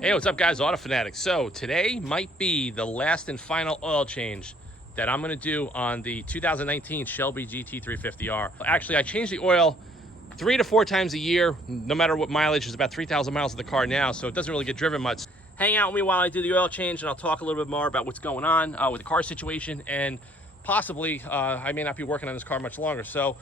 Hey, what's up guys, Auto Fanatics. So today might be the last and final oil change that I'm gonna do on the 2019 Shelby GT350R. Actually, I change the oil 3 to 4 times a year, no matter what mileage. Is about 3,000 miles of the car now, so it doesn't really get driven much. Hang out with me while I do the oil change and I'll talk a little bit more about what's going on with the car situation, and possibly I may not be working on this car much longer. So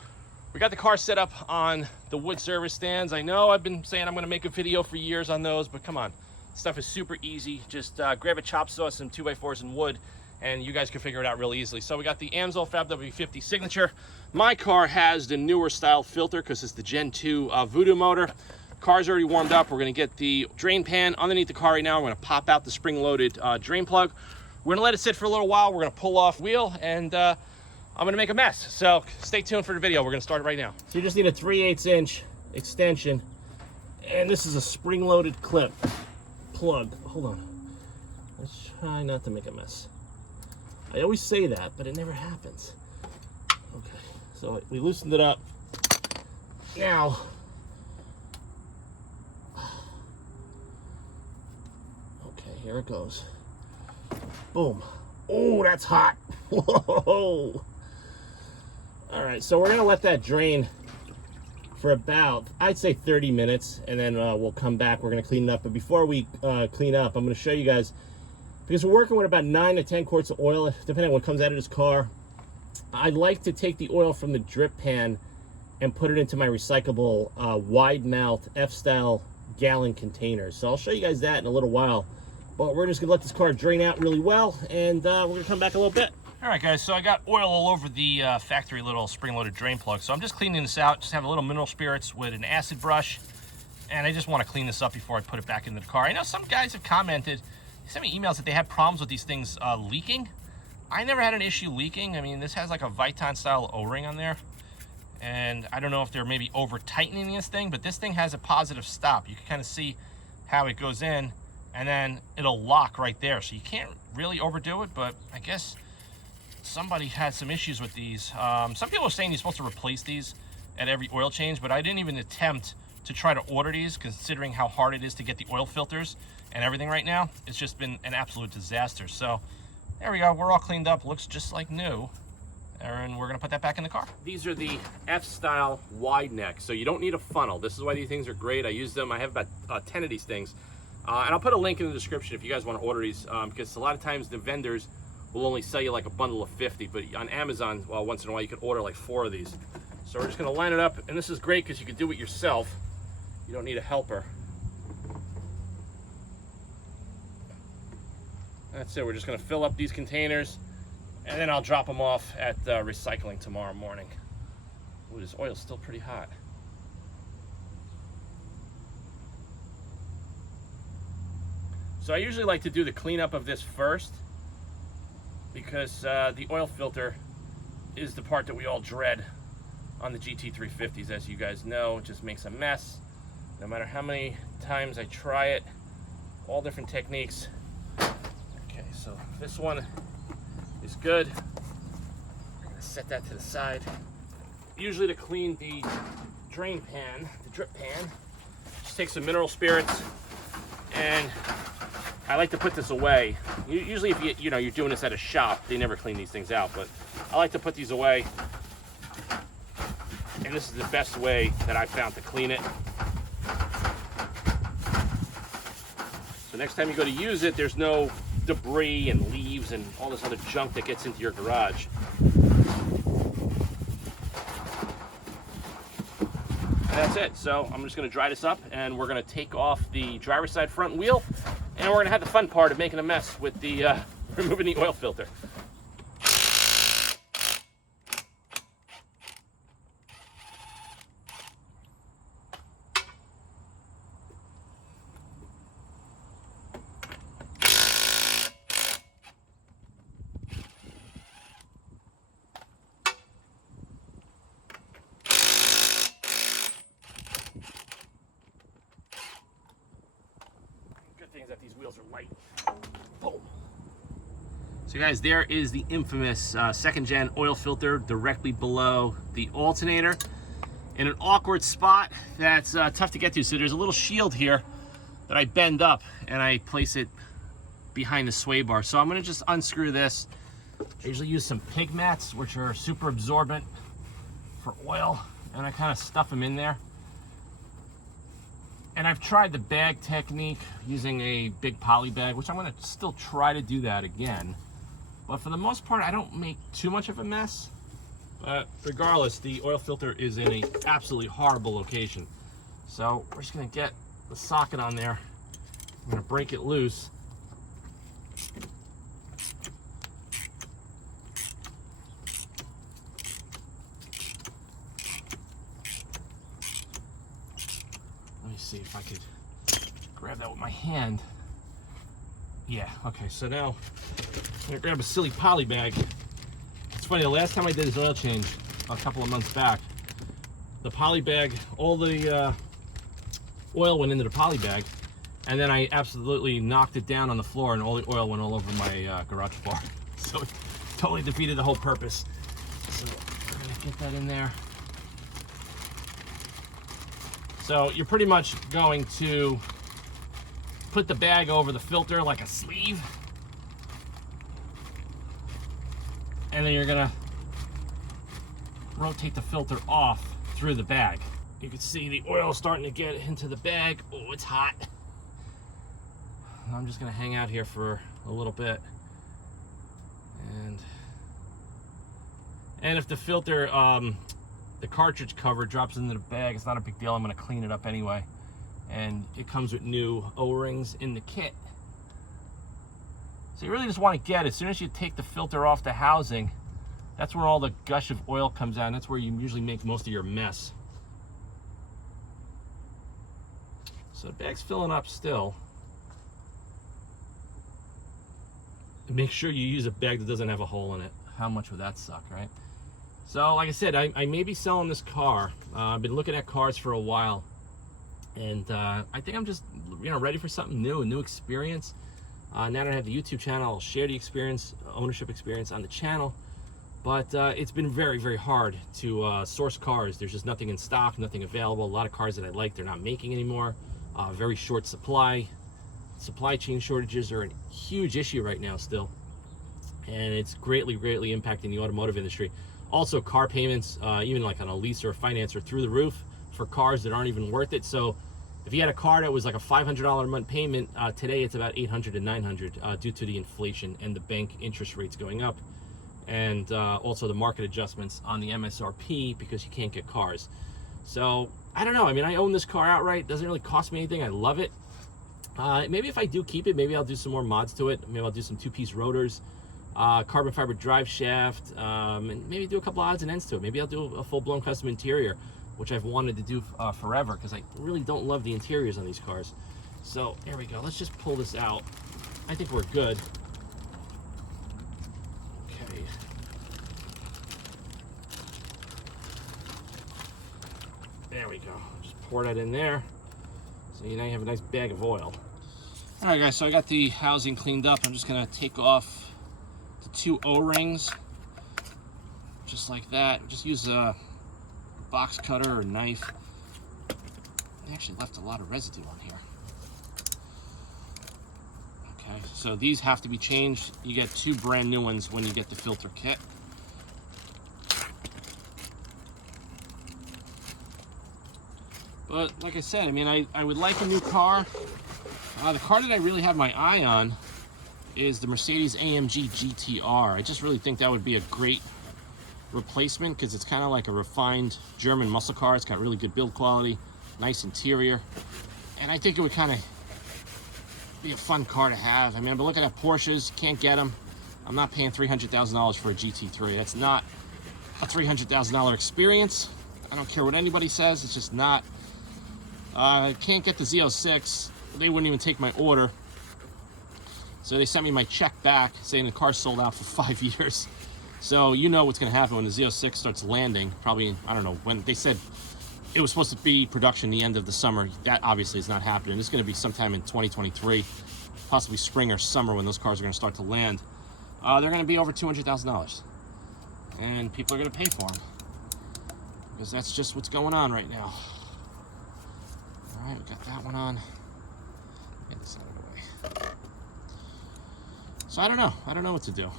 we got the car set up on the wood service stands. I know I've been saying I'm gonna make a video for years on those, but come on. Stuff is super easy. Just grab a chop saw, some 2x4s and wood, and you guys can figure it out real easily. So we got the Amsoil Fab W50 Signature. My car has the newer style filter because it's the Gen 2 Voodoo motor. Car's already warmed up. We're gonna get the drain pan underneath the car right now. We're gonna pop out the spring-loaded drain plug. We're gonna let it sit for a little while. We're gonna pull off wheel, and I'm gonna make a mess. So stay tuned for the video. We're gonna start it right now. So you just need a 3/8 inch extension, and this is a spring-loaded clip. Plug. Hold on. Let's try not to make a mess. I always say that, but it never happens. Okay, so we loosened it up. Now, okay, here it goes. Boom. Oh, that's hot. Whoa. All right, so we're gonna let that drain for about, I'd say 30 minutes, and then we'll come back. We're going to clean it up. But before we clean up, I'm going to show you guys, because we're working with about 9 to 10 quarts of oil, depending on what comes out of this car. I like to take the oil from the drip pan and put it into my recyclable wide mouth F-style gallon containers. So I'll show you guys that in a little while. But we're just going to let this car drain out really well, and we're going to come back a little bit. All right, guys, so I got oil all over the factory little spring-loaded drain plug. So I'm just cleaning this out. Just have a little mineral spirits with an acid brush. And I just want to clean this up before I put it back into the car. I know some guys have commented, they sent me emails that they had problems with these things leaking. I never had an issue leaking. I mean, this has like a Viton-style O-ring on there. And I don't know if they're maybe over-tightening this thing, but this thing has a positive stop. You can kind of see how it goes in, and then it'll lock right there. So you can't really overdo it, but I guess somebody had some issues with these. Some people are saying you're supposed to replace these at every oil change, but I didn't even attempt to try to order these, considering how hard it is to get the oil filters and everything right now. It's just been an absolute disaster. So there we go, we're all cleaned up, looks just like new, and we're gonna put that back in the car. These are the F-style wide neck, so you don't need a funnel. This is why these things are great. I use them. I have about 10 of these things, and I'll put a link in the description if you guys want to order these, because a lot of times the vendors will only sell you like a bundle of 50, but on Amazon, well, once in a while you can order like 4 of these. So we're just gonna line it up, and this is great because you can do it yourself. You don't need a helper. That's it. We're just gonna fill up these containers, and then I'll drop them off at recycling tomorrow morning. Ooh, this oil's still pretty hot. So I usually like to do the cleanup of this first, because the oil filter is the part that we all dread on the GT350s. As you guys know, it just makes a mess. No matter how many times I try it, all different techniques. Okay, so this one is good. I'm gonna set that to the side. Usually to clean the drain pan, the drip pan, just take some mineral spirits, and I like to put this away. Usually if you're doing this at a shop, they never clean these things out, but I like to put these away. And this is the best way that I found to clean it. So next time you go to use it, there's no debris and leaves and all this other junk that gets into your garage. And that's it. So I'm just gonna dry this up, and we're gonna take off the driver's side front wheel, and we're gonna have the fun part of making a mess with the removing the oil filter. Things that these wheels are light. Boom. So guys, there is the infamous second gen oil filter directly below the alternator in an awkward spot that's tough to get to. So there's a little shield here that I bend up and I place it behind the sway bar. So I'm gonna just unscrew this. I usually use some pig mats, which are super absorbent for oil, and I kind of stuff them in there. And I've tried the bag technique using a big poly bag, which I'm gonna still try to do that again. But for the most part, I don't make too much of a mess. But regardless, the oil filter is in a absolutely horrible location. So we're just gonna get the socket on there. I'm gonna break it loose. Let me see if I could grab that with my hand. Yeah, okay, so now I'm gonna grab a silly poly bag. It's funny, the last time I did this oil change, a couple of months back, the poly bag, all the oil went into the poly bag, and then I absolutely knocked it down on the floor and all the oil went all over my garage bar. So it totally defeated the whole purpose. So we're gonna get that in there. So you're pretty much going to put the bag over the filter like a sleeve, and then you're gonna rotate the filter off through the bag. You can see the oil starting to get into the bag. Oh, it's hot. I'm just gonna hang out here for a little bit. And if the filter, the cartridge cover drops into the bag, it's not a big deal. I'm gonna clean it up anyway. And it comes with new O-rings in the kit. So you really just want to get, as soon as you take the filter off the housing, that's where all the gush of oil comes out, and that's where you usually make most of your mess. So the bag's filling up still. And make sure you use a bag that doesn't have a hole in it. How much would that suck, right? So like I said, I may be selling this car. I've been looking at cars for a while. And I think I'm just, ready for something new, a new experience. Now that I have the YouTube channel, I'll share the experience, ownership experience on the channel. But it's been very, very hard to source cars. There's just nothing in stock, nothing available. A lot of cars that I like, they're not making anymore. Very short supply. Supply chain shortages are a huge issue right now still. And it's greatly, greatly impacting the automotive industry. Also, car payments, even like on a lease or a finance, are through the roof for cars that aren't even worth it. So if you had a car that was like a $500 a month payment, today it's about $800 to $900 due to the inflation and the bank interest rates going up, and also the market adjustments on the MSRP because you can't get cars. So I don't know. I mean, I own this car outright. It doesn't really cost me anything. I love it. Maybe if I do keep it, maybe I'll do some more mods to it. Maybe I'll do some two-piece rotors, carbon fiber drive shaft, and maybe do a couple odds and ends to it. Maybe I'll do a full-blown custom interior, which I've wanted to do forever because I really don't love the interiors on these cars. So there we go. Let's just pull this out. I think we're good. Okay. There we go. Just pour that in there. So now you have a nice bag of oil. All right, guys, so I got the housing cleaned up. I'm just gonna take off the two O-rings, just like that. Just use a box cutter or knife. I actually left a lot of residue on here. Okay, so these have to be changed. You get two brand new ones when you get the filter kit. But like I said, I mean, I would like a new car. The car that I really have my eye on is the Mercedes-AMG GT3. I just really think that would be a great replacement because it's kind of like a refined German muscle car. It's got really good build quality, nice interior, and I think it would kind of be a fun car to have. I mean, I've been looking at Porsches, can't get them. I'm not paying $300,000 for a GT3. That's not a $300,000 experience. I don't care what anybody says, it's just not. I can't get the Z06. They wouldn't even take my order. So they sent me my check back saying the car's sold out for 5 years. So you know what's going to happen when the Z06 starts landing. Probably, I don't know, when they said it was supposed to be production the end of the summer. That obviously is not happening. It's going to be sometime in 2023, possibly spring or summer when those cars are going to start to land. They're going to be over $200,000. And people are going to pay for them. Because that's just what's going on right now. All right, we got that one on. Get this out of the way. So I don't know what to do.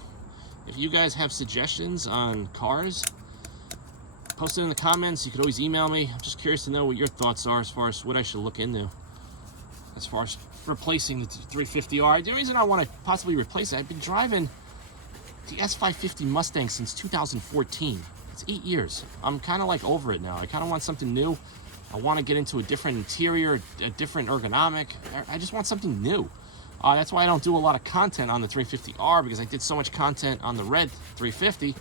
If you guys have suggestions on cars, post it in the comments. You could always email me. I'm just curious to know what your thoughts are as far as what I should look into as far as replacing the 350R. The reason I want to possibly replace it, I've been driving the S550 Mustang since 2014. It's 8 years. I'm kind of like over it now. I kind of want something new. I want to get into a different interior, a different ergonomic. I just want something new. That's why I don't do a lot of content on the 350R, because I did so much content on the red 350,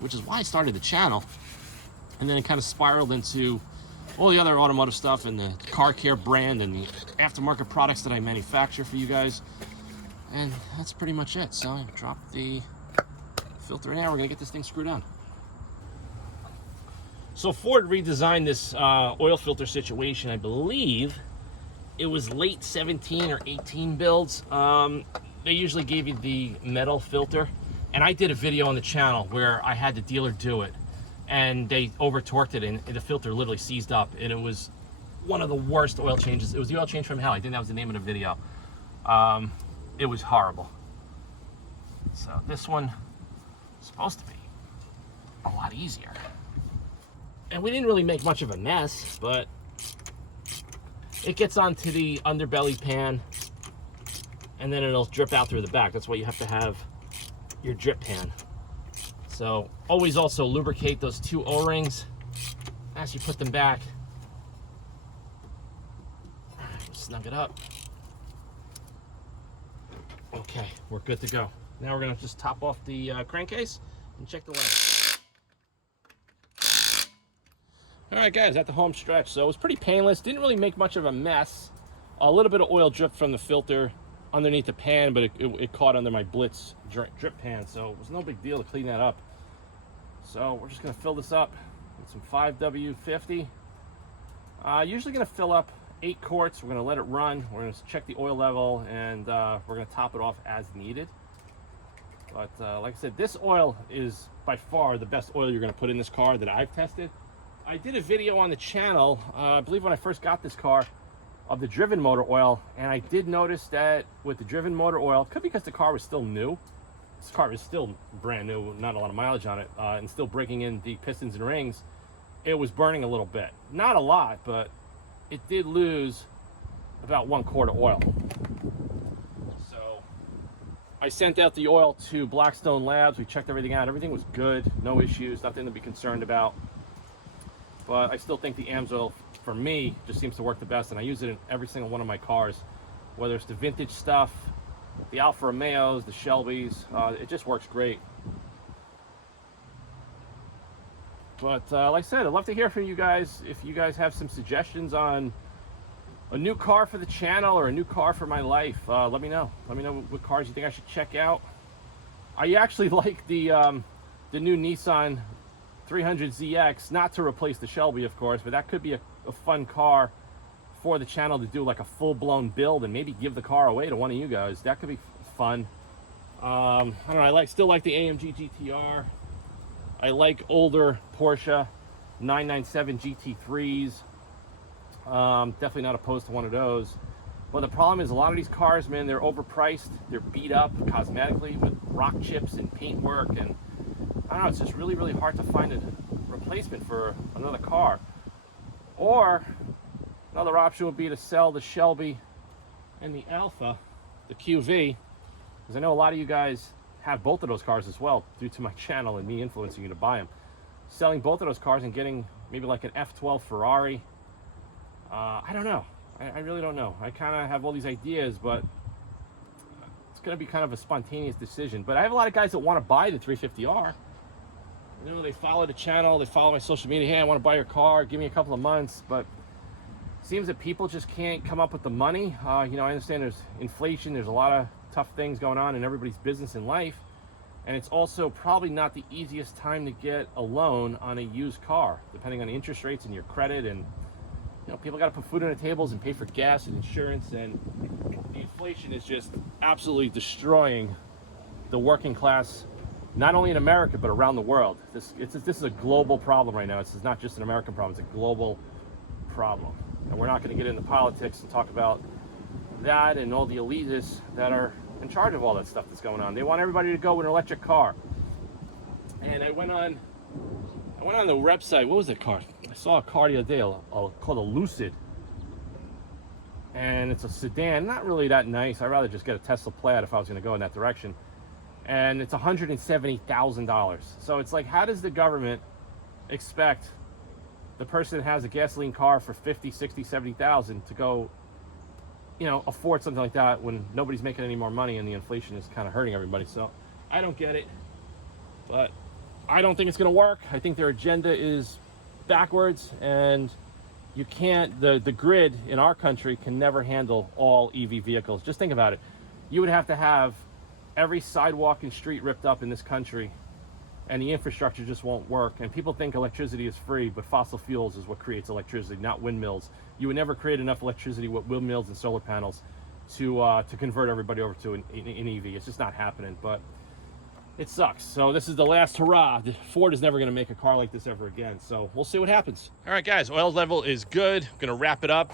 which is why I started the channel. And then it kind of spiraled into all the other automotive stuff and the car care brand and the aftermarket products that I manufacture for you guys. And that's pretty much it. So I dropped the filter in there. We're gonna get this thing screwed on. So Ford redesigned this oil filter situation. I believe it was late 17 or 18 builds. They usually gave you the metal filter, and I did a video on the channel where I had the dealer do it, and they over torqued it, and the filter literally seized up, and it was one of the worst oil changes. It was the oil change from hell. I think that was the name of the video. It was horrible. So this one is supposed to be a lot easier. And we didn't really make much of a mess, but it gets onto the underbelly pan, and then it'll drip out through the back. That's why you have to have your drip pan. So always also lubricate those two O-rings as you put them back. All right, snug it up. Okay, we're good to go. Now we're gonna just top off the crankcase and check the length. All right, guys, at the home stretch. So it was pretty painless. Didn't really make much of a mess. A little bit of oil dripped from the filter underneath the pan, but it caught under my Blitz drip pan, so it was no big deal to clean that up. So we're just gonna fill this up with some 5W50. Usually gonna fill up 8 quarts. We're gonna let it run. We're gonna check the oil level, and we're gonna top it off as needed. But like I said, this oil is by far the best oil you're gonna put in this car that I've tested. I did a video on the channel, I believe when I first got this car, of the driven motor oil, and I did notice that with the driven motor oil, could be because the car was still new. This car is still brand new, not a lot of mileage on it, and still breaking in the pistons and rings. It was burning a little bit. Not a lot, but it did lose about 1 quart of oil. So I sent out the oil to Blackstone Labs. We checked everything out. Everything was good, no issues, nothing to be concerned about. But I still think the AMSOIL, for me, just seems to work the best, and I use it in every single one of my cars, whether it's the vintage stuff, the Alfa Romeos, the Shelbys. It just works great. But like I said, I'd love to hear from you guys. If you guys have some suggestions on a new car for the channel or a new car for my life, let me know. Let me know what cars you think I should check out. I actually like the new Nissan 300ZX, not to replace the Shelby, of course, but that could be a fun car for the channel to do, like a full-blown build, and maybe give the car away to one of you guys. That could be fun. I don't know, I still like the AMG GTR. I like older Porsche 997 GT3s. Definitely not opposed to one of those. But the problem is, a lot of these cars, man, they're overpriced. They're beat up cosmetically with rock chips and paintwork, and I don't know, it's just really, really hard to find a replacement for another car. Or another option would be to sell the Shelby and the Alfa, the QV, because I know a lot of you guys have both of those cars as well, due to my channel and me influencing you to buy them. Selling both of those cars and getting maybe like an F12 Ferrari. I don't know. I really don't know. I kind of have all these ideas, but it's going to be kind of a spontaneous decision. But I have a lot of guys that want to buy the 350R. You know, they follow the channel, they follow my social media. Hey, I want to buy your car, give me a couple of months. But it seems that people just can't come up with the money. You know, I understand there's inflation, there's a lot of tough things going on in everybody's business and life. And it's also probably not the easiest time to get a loan on a used car, depending on the interest rates and your credit. And, you know, people got to put food on the tables and pay for gas and insurance. And the inflation is just absolutely destroying the working class, not only in America, but around the world. This is a global problem right now. This is not just an American problem, it's a global problem. And we're not going to get into politics and talk about that and all the elitists that are in charge of all that stuff that's going on. They want everybody to go with an electric car. And I went on the website. What was the car? I saw a car the other day called a Lucid. And it's a sedan, not really that nice. I'd rather just get a Tesla Plaid if I was going to go in that direction. And it's $170,000. So it's like, how does the government expect the person that has a gasoline car for 50, 60, 70,000 to go, you know, afford something like that when nobody's making any more money and the inflation is kind of hurting everybody? So I don't get it, but I don't think it's going to work. I think their agenda is backwards, and you can't, the grid in our country can never handle all EV vehicles. Just think about it. You would have to have every sidewalk and street ripped up in this country, and the infrastructure just won't work. And people think electricity is free, but fossil fuels is what creates electricity, not windmills. You would never create enough electricity with windmills and solar panels to convert everybody over to an EV. It's just not happening, but it sucks. So this is the last hurrah. Ford is never going to make a car like this ever again. So we'll see what happens. All right, guys, oil level is good. I'm going to wrap it up,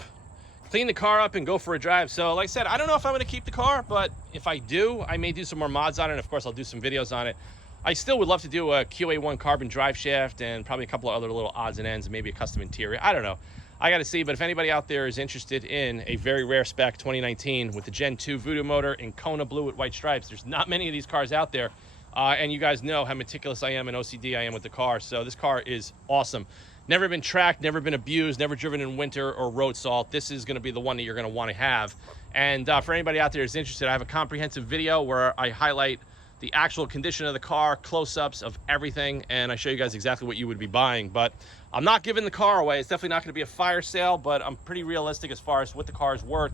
clean the car up, and go for a drive. So like I said, I don't know if I'm going to keep the car, but if I do, I may do some more mods on it. And of course, I'll do some videos on it. I still would love to do a QA1 carbon drive shaft and probably a couple of other little odds and ends, maybe a custom interior. I don't know. I got to see, but if anybody out there is interested in a very rare spec 2019 with the Gen 2 Voodoo motor in Kona blue with white stripes, there's not many of these cars out there. And you guys know how meticulous I am and OCD I am with the car. So this car is awesome. Never been tracked, never been abused, never driven in winter or road salt. This is going to be the one that you're going to want to have. And for anybody out there who's interested, I have a comprehensive video where I highlight the actual condition of the car, close-ups of everything, and I show you guys exactly what you would be buying. But I'm not giving the car away. It's definitely not going to be a fire sale, but I'm pretty realistic as far as what the car is worth,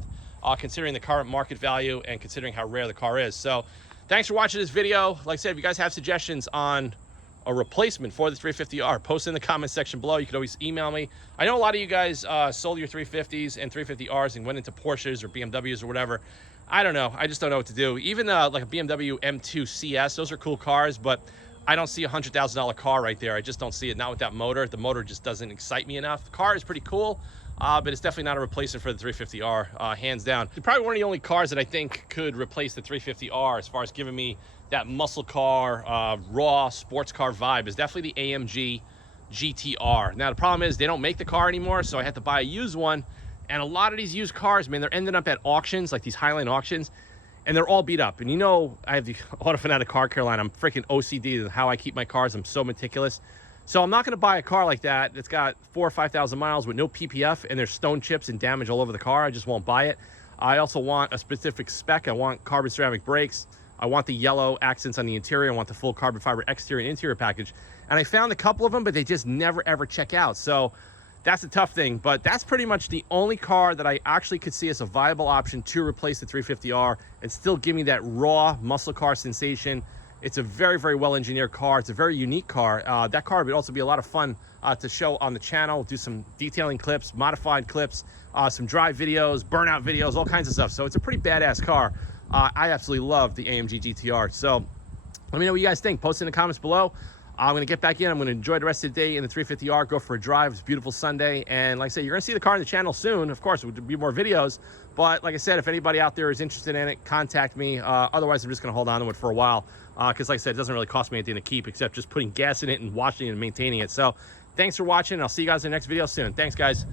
considering the current market value and considering how rare the car is. So thanks for watching this video. Like I said, if you guys have suggestions on a replacement for the 350R, post in the comment section below. You can always email me. I know a lot of you guys sold your 350s and 350Rs and went into Porsches or BMWs or whatever. I don't know. I just don't know what to do. Even like a BMW M2 CS, those are cool cars, but I don't see a $100,000 car right there. I just don't see it. Not with that motor. The motor just doesn't excite me enough. The car is pretty cool, but it's definitely not a replacement for the 350R, hands down. It's probably one of the only cars that I think could replace the 350R as far as giving me that muscle car, raw sports car vibe is definitely the AMG GT3. Now, the problem is they don't make the car anymore, so I had to buy a used one. And a lot of these used cars, man, they're ending up at auctions, like these Highline auctions, and they're all beat up. And you know, I have the Auto Fanatic Car Care line. I'm freaking OCD in how I keep my cars. I'm so meticulous. So I'm not going to buy a car like that that's got 4,000 or 5,000 miles with no PPF and there's stone chips and damage all over the car. I just won't buy it. I also want a specific spec. I want carbon ceramic brakes. I want the yellow accents on the interior. I want the full carbon fiber exterior and interior package. And I found a couple of them, but they just never, ever check out. So that's a tough thing, but that's pretty much the only car that I actually could see as a viable option to replace the 350R and still give me that raw muscle car sensation. It's a very, very well-engineered car. It's a very unique car. That car would also be a lot of fun to show on the channel, do some detailing clips, modified clips, some drive videos, burnout videos, all kinds of stuff. So it's a pretty badass car. I absolutely love the AMG GT3. So let me know what you guys think. Post in the comments below. I'm going to get back in. I'm going to enjoy the rest of the day in the 350R, go for a drive. It's a beautiful Sunday. And like I said, you're going to see the car on the channel soon. Of course, there will be more videos. But like I said, if anybody out there is interested in it, contact me. Otherwise, I'm just going to hold on to it for a while. Because like I said, it doesn't really cost me anything to keep except just putting gas in it and washing it and maintaining it. So thanks for watching. I'll see you guys in the next video soon. Thanks, guys.